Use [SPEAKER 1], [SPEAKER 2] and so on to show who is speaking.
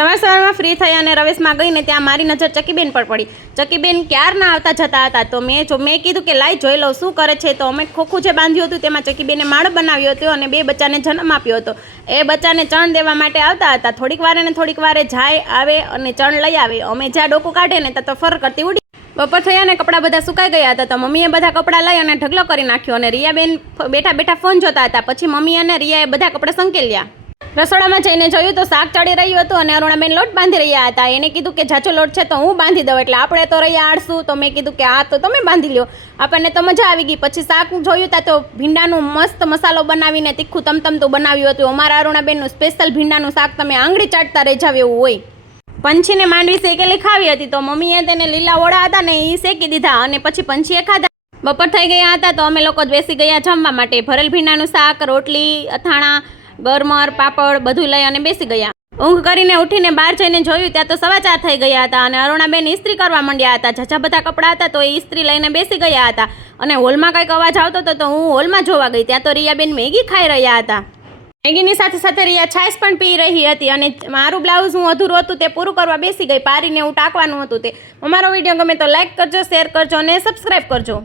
[SPEAKER 1] સવાર સવારમાં ફ્રી થઈ અને રવેશમાં ગઈને ત્યાં મારી નજર ચકીબેન પર પડી. ચકીબેન ક્યારના આવતા જતા હતા? તો મેં જો મેં કીધું કે લાઈ જોઈ લઉં, શું કરે છે? તો અમે ખોખું જે બાંધ્યું હતું તેમાં ચકીબેને માળ બનાવ્યો હતો અને બે બચ્ચાને જન્મ આપ્યો હતો. એ બચ્ચાને ચણ દેવા માટે આવતા હતા. થોડીક વારે ને થોડીક વારે જાય, આવે અને ચણ લઈ આવે. અમે જ્યાં ડોકું કાઢે ને ત્યાં તો ફર કરતી ઉડી બપોર થયા ને કપડાં બધા સુકાઈ ગયા હતા. તો મમ્મીએ બધા કપડાં લઈ અને ઢગલો કરી નાખ્યો અને રિયાબેન બેઠા બેઠા ફોન જોતા હતા. પછી મમ્મી અને રિયાએ બધા કપડાં સંકેલ્યા. રસોડામાં જઈને જોયું તો શાક ચડી રહ્યું હતું અને અરુણાબેન લોટ બાંધી રહ્યા હતા. એને કીધું કે જાચો લોટ છે તો હું બાંધી દઉં, એટલે આપણે તો રહ્યા આડશું તો મેં કીધું કે આ તો તમે બાંધી લ્યો. આપણને તો મજા આવી ગઈ. પછી શાક જોયું તા તો ભીંડાનું મસ્ત મસાલો બનાવીને તીખું તમતમતું બનાવ્યું હતું. અમારા અરુણાબેનનું સ્પેશિયલ ભીંડાનું શાક તમે આંગળી ચાટતા રહી જાવ એવું હોય. પંછીને માંડવી શેકેલી ખાવી હતી. તો મમ્મીએ તેને લીલા ઓળા હતા ને એ શેકી દીધા અને પછી પંછીએ ખાધા. બપોર થઈ ગયા હતા તો અમે લોકો બેસી ગયા જમવા માટે. ભરેલ ભીંડાનું શાક, રોટલી, અથાણા ગરમર, પાપડ બધું લઈ અને બેસી ગયા. ઊંઘ કરીને ઉઠીને બહાર જઈને જોયું, ત્યાં તો સવા ચાર થઈ ગયા હતા અને અરુણાબેન ઇસ્ત્રી કરવા માંડ્યા હતા. ઝાઝા બધા કપડાં હતા તો એ ઇસ્ત્રી લઈને બેસી ગયા હતા. અને હોલમાં કંઈક અવાજ આવતો હતો તો હું હોલમાં જોવા ગઈ. ત્યાં તો રિયાબેન મેગી ખાઈ રહ્યા હતા. મેગીની સાથે સાથે રિયા છાશ પણ પી રહી હતી અને મારું બ્લાઉઝ હું અધૂરું હતું તે પૂરું કરવા બેસી ગઈ, પારીને હું ટાંકવાનું હતું તે. અમારો વીડિયો ગમે તો લાઈક કરજો, શેર કરજો અને સબસ્ક્રાઈબ કરજો.